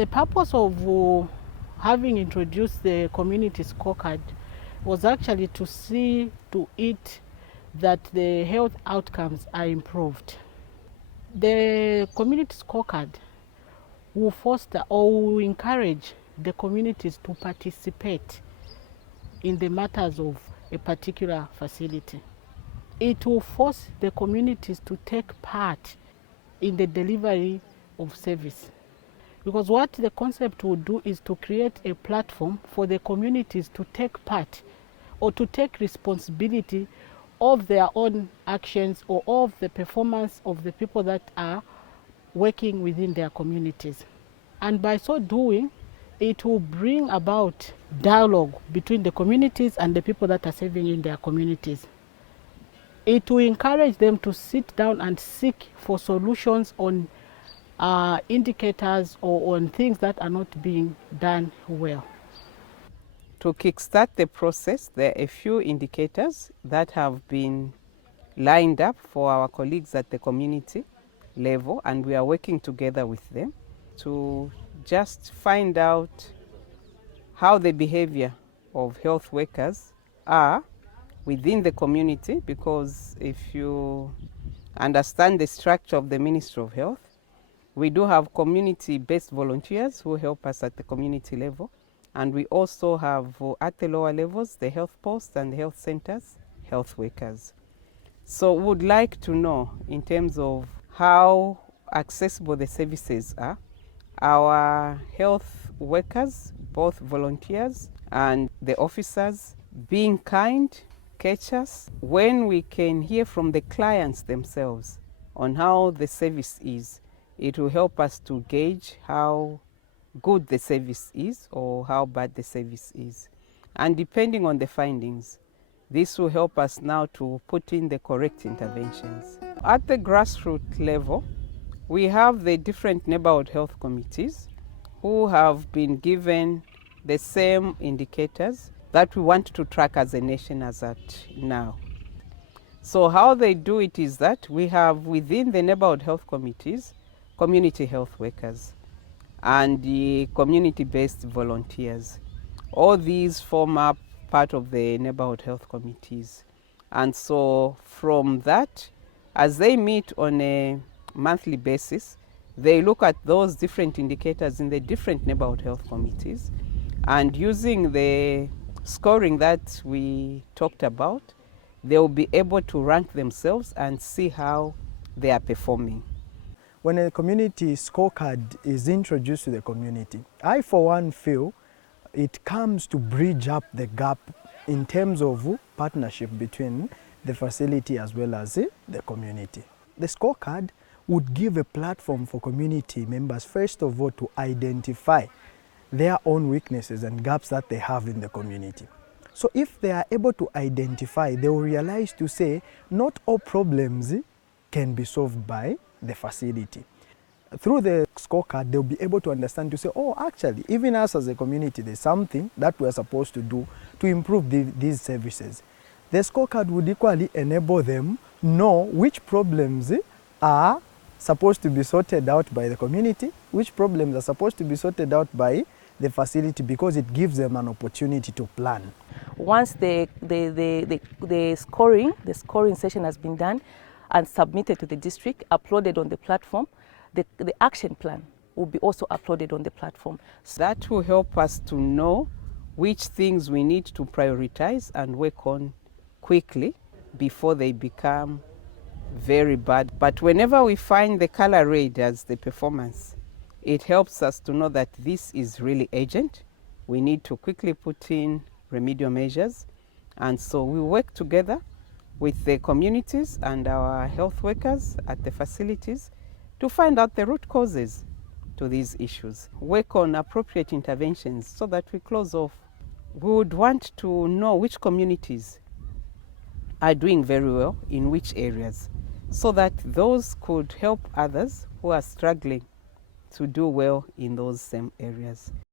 The purpose of having introduced the community scorecard was actually to see to it that the health outcomes are improved. The community scorecard will foster or will encourage the communities to participate in the matters of a particular facility. It will force the communities to take part in the delivery of service. Because what the concept will do is to create a platform for the communities to take part or to take responsibility of their own actions or of the performance of the people that are working within their communities. And by so doing, it will bring about dialogue between the communities and the people that are serving in their communities. It will encourage them to sit down and seek for solutions on indicators or on things that are not being done well. To kickstart the process, there are a few indicators that have been lined up for our colleagues at the community level, and we are working together with them to just find out how the behavior of health workers are within the community, because if you understand the structure of the Ministry of Health, we do have community-based volunteers who help us at the community level, and we also have at the lower levels the health posts and the health centers, health workers. So we would like to know in terms of how accessible the services are. Our health workers, both volunteers and the officers, being kind, courteous, when we can hear from the clients themselves on how the service is, it will help us to gauge how good the service is or how bad the service is. And depending on the findings, this will help us now to put in the correct interventions. At the grassroots level, we have the different neighborhood health committees who have been given the same indicators that we want to track as a nation as at now. So how they do it is that we have within the neighborhood health committees community health workers and the community-based volunteers. All these form up part of the neighborhood health committees. And so from that, as they meet on a monthly basis, they look at those different indicators in the different neighborhood health committees, and using the scoring that we talked about, they will be able to rank themselves and see how they are performing. When a community scorecard is introduced to the community, I for one feel it comes to bridge up the gap in terms of partnership between the facility as well as the community. The scorecard would give a platform for community members, first of all, to identify their own weaknesses and gaps that they have in the community. So if they are able to identify, they will realize to say not all problems can be solved by the facility. Through the scorecard, they'll be able to understand to say, oh, actually, even us as a community, there's something that we're supposed to do to improve these services. The scorecard would equally enable them know which problems are supposed to be sorted out by the community, which problems are supposed to be sorted out by the facility, because it gives them an opportunity to plan. Once the scoring session has been done and submitted to the district, uploaded on the platform, the action plan will be also uploaded on the platform. That will help us to know which things we need to prioritize and work on quickly before they become very bad. But whenever we find the color red as the performance, it helps us to know that this is really urgent. We need to quickly put in remedial measures. And so we work together with the communities and our health workers at the facilities to find out the root causes to these issues. Work on appropriate interventions so that we close off. We would want to know which communities are doing very well in which areas, so that those could help others who are struggling to do well in those same areas.